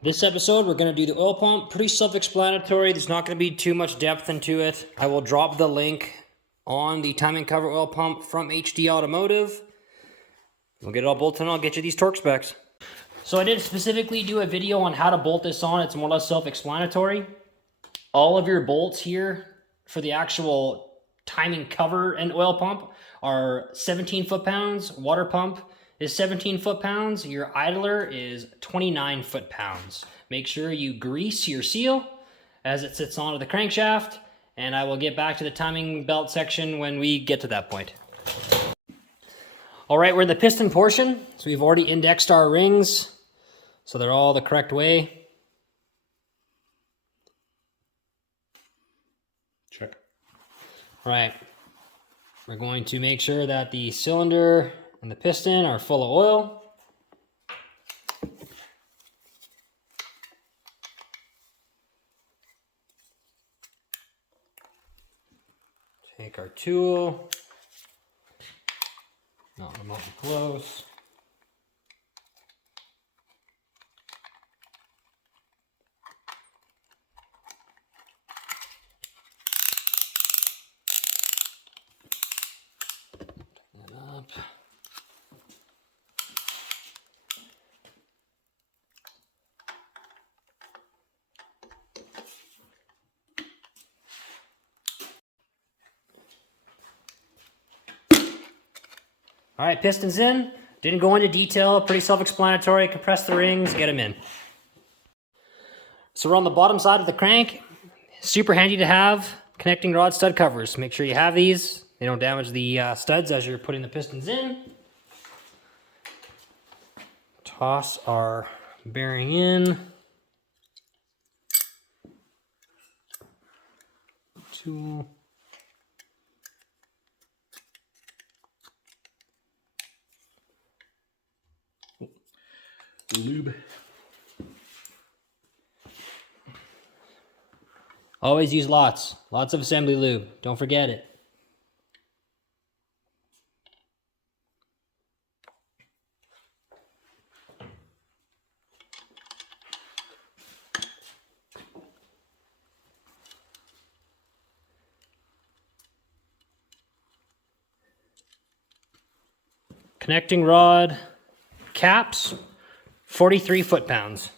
This episode, we're going to do the oil pump. Pretty self-explanatory. There's not going to be too much depth into it. I will drop the link on the timing cover oil pump from HD Automotive. We'll get it all bolted and I'll get you these torque specs. So I didn't specifically do a video on how to bolt this on. It's more or less self-explanatory. All of your bolts here for the actual timing cover and oil pump are 17 foot-pounds. Water pump is 17 foot-pounds. Your idler is 29 foot-pounds. Make sure you grease your seal as it sits onto the crankshaft, and I will get back to the timing belt section when we get to that point. All right, we're in the piston portion. So we've already indexed our rings, so they're all the correct way. Check. All right, we're going to make sure that the cylinder and the piston are full of oil. Take our tool, not remotely close. Tighten that up. All right, pistons in. Didn't go into detail, pretty self-explanatory. Compress the rings, get them in. So we're on the bottom side of the crank. Super handy to have. Connecting rod stud covers. Make sure you have these. They don't damage the studs as you're putting the pistons in. Toss our bearing in. Tool. Lube. Always use lots of assembly lube. Don't forget it. Connecting rod caps, 43 foot-pounds.